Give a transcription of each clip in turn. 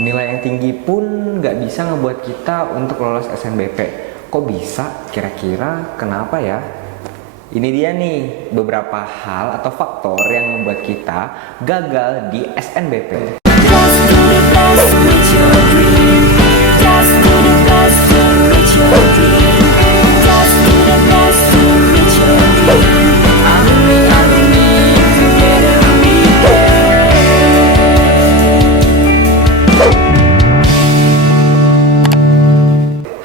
Nilai yang tinggi pun nggak bisa ngebuat kita untuk lolos SNBP. Kok bisa? Kira-kira kenapa ya? Ini dia nih beberapa hal atau faktor yang membuat kita gagal di SNBP.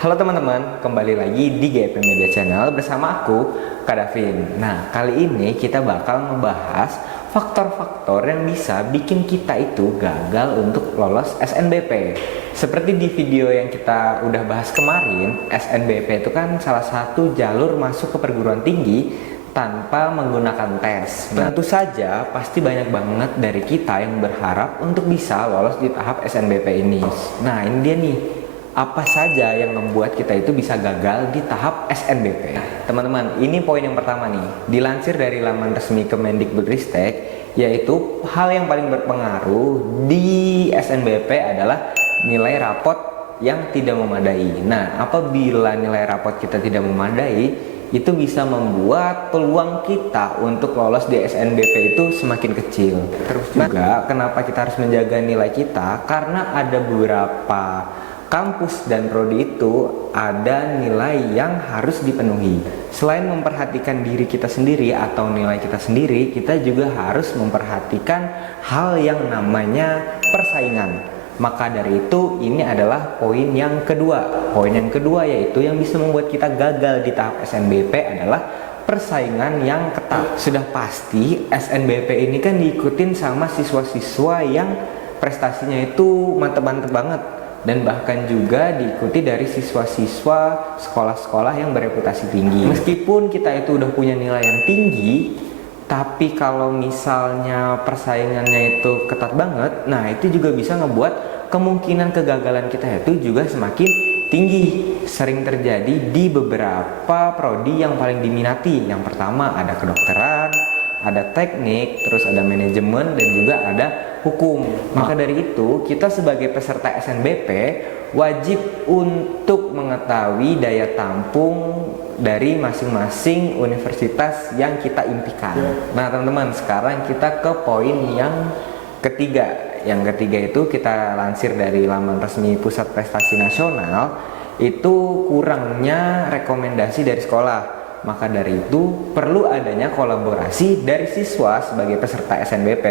Halo teman-teman, kembali lagi di GP Media Channel bersama aku, Kak Davin. Nah, kali ini kita bakal membahas faktor-faktor yang bisa bikin kita itu gagal untuk lolos SNBP. Seperti di video yang kita udah bahas kemarin, SNBP itu kan salah satu jalur masuk ke perguruan tinggi tanpa menggunakan tes. Tentu saja pasti banyak banget dari kita yang berharap untuk bisa lolos di tahap SNBP ini. Nah, ini dia nih, apa saja yang membuat kita itu bisa gagal di tahap SNBP. Teman-teman, ini poin yang pertama nih. Dilansir dari laman resmi Kemendikbudristek, yaitu hal yang paling berpengaruh di SNBP adalah nilai rapot yang tidak memadai. Nah, apabila nilai rapot kita tidak memadai, itu bisa membuat peluang kita untuk lolos di SNBP itu semakin kecil. Terus juga, kenapa kita harus menjaga nilai kita? Karena ada beberapa kampus dan prodi itu ada nilai yang harus dipenuhi. Selain memperhatikan diri kita sendiri atau nilai kita sendiri, kita juga harus memperhatikan hal yang namanya persaingan. Maka dari itu, ini adalah poin yang kedua. Poin yang kedua yaitu yang bisa membuat kita gagal di tahap SNBP adalah persaingan yang ketat. Sudah pasti SNBP ini kan diikutin sama siswa-siswa yang prestasinya itu mantep-mantep banget, dan bahkan juga diikuti dari siswa-siswa sekolah-sekolah yang bereputasi tinggi. Meskipun kita itu udah punya nilai yang tinggi, tapi kalau misalnya persaingannya itu ketat banget, nah itu juga bisa ngebuat kemungkinan kegagalan kita itu juga semakin tinggi. Sering terjadi di beberapa prodi yang paling diminati. Yang pertama ada kedokteran, ada teknik, terus ada manajemen, dan juga ada hukum. Maka dari itu, kita sebagai peserta SNBP wajib untuk mengetahui daya tampung dari masing-masing universitas yang kita impikan. Nah teman-teman, sekarang kita ke poin yang ketiga. Yang ketiga itu kita lansir dari laman resmi Pusat Prestasi Nasional, itu kurangnya rekomendasi dari sekolah. Maka dari itu perlu adanya kolaborasi dari siswa sebagai peserta SNBP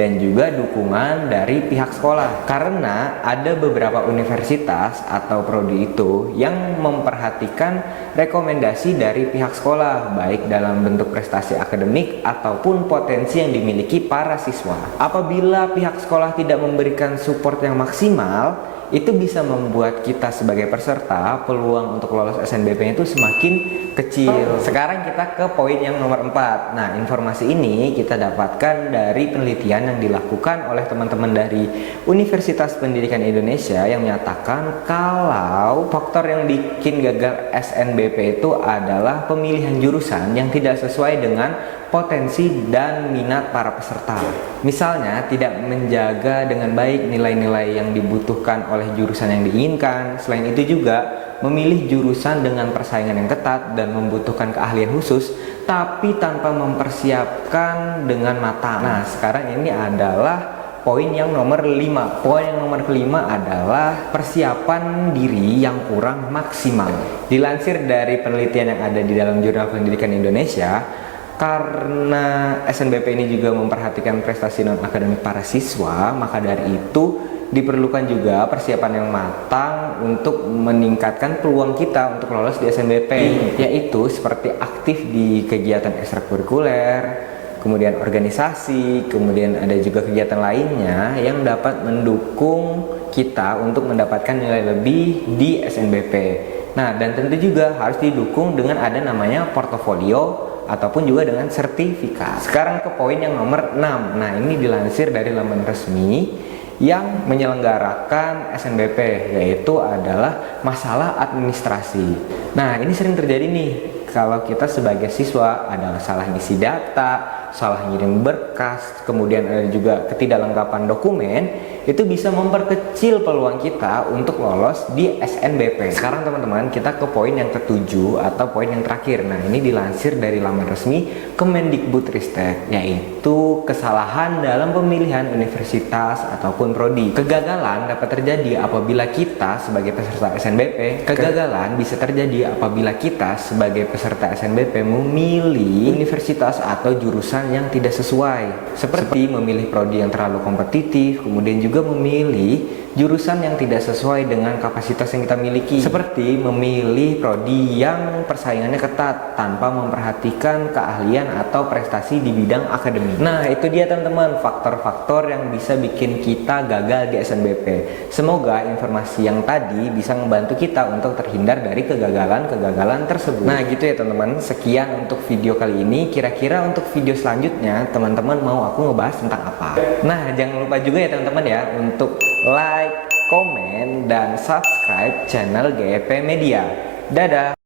dan juga dukungan dari pihak sekolah. Karena ada beberapa universitas atau prodi itu yang memperhatikan rekomendasi dari pihak sekolah, baik dalam bentuk prestasi akademik ataupun potensi yang dimiliki para siswa. Apabila pihak sekolah tidak memberikan support yang maksimal, itu bisa membuat kita sebagai peserta peluang untuk lolos SNBP itu semakin kecil. Sekarang kita ke poin yang nomor 4. Nah, informasi ini kita dapatkan dari penelitian yang dilakukan oleh teman-teman dari Universitas Pendidikan Indonesia yang menyatakan kalau faktor yang bikin gagal SNBP itu adalah pemilihan jurusan yang tidak sesuai dengan potensi dan minat para peserta. Misalnya, tidak menjaga dengan baik nilai-nilai yang dibutuhkan oleh jurusan yang diinginkan. Selain itu juga memilih jurusan dengan persaingan yang ketat dan membutuhkan keahlian khusus, tapi tanpa mempersiapkan dengan matang. Nah, sekarang ini adalah poin yang nomor 5. Poin yang nomor kelima adalah persiapan diri yang kurang maksimal. Dilansir dari penelitian yang ada di dalam Jurnal Pendidikan Indonesia, karena SNBP ini juga memperhatikan prestasi non-akademik para siswa, maka dari itu diperlukan juga persiapan yang matang untuk meningkatkan peluang kita untuk lolos di SNBP, yaitu seperti aktif di kegiatan ekstrakurikuler, kemudian organisasi, kemudian ada juga kegiatan lainnya yang dapat mendukung kita untuk mendapatkan nilai lebih di SNBP. Nah, dan tentu juga harus didukung dengan ada namanya portofolio ataupun juga dengan sertifikat. Sekarang ke poin yang nomor 6. Nah, ini dilansir dari laman resmi yang menyelenggarakan SNBP, yaitu adalah masalah administrasi. Nah, ini sering terjadi nih kalau kita sebagai siswa ada salah ngisi data salah ngirim berkas, kemudian ada juga ketidaklengkapan dokumen, itu bisa memperkecil peluang kita untuk lolos di SNBP. Sekarang teman-teman, kita ke poin yang ketujuh atau poin yang terakhir. Nah, ini dilansir dari laman resmi Kemendikbudristek, yaitu kesalahan dalam pemilihan universitas ataupun prodi. Kegagalan dapat terjadi apabila kita sebagai peserta SNBP, kegagalan bisa terjadi apabila kita sebagai peserta SNBP memilih universitas atau jurusan yang tidak sesuai, seperti memilih prodi yang terlalu kompetitif, kemudian juga memilih jurusan yang tidak sesuai dengan kapasitas yang kita miliki, seperti memilih prodi yang persaingannya ketat tanpa memperhatikan keahlian atau prestasi di bidang akademik. Nah, itu dia teman-teman, faktor-faktor yang bisa bikin kita gagal di SNBP. Semoga informasi yang tadi bisa membantu kita untuk terhindar dari kegagalan-kegagalan tersebut. Nah, gitu ya teman-teman, sekian untuk video kali ini. Kira-kira untuk video selanjutnya teman-teman mau aku ngebahas tentang apa? Nah, jangan lupa juga ya teman-teman ya untuk like, komen, dan subscribe channel GEP Media. Dadah!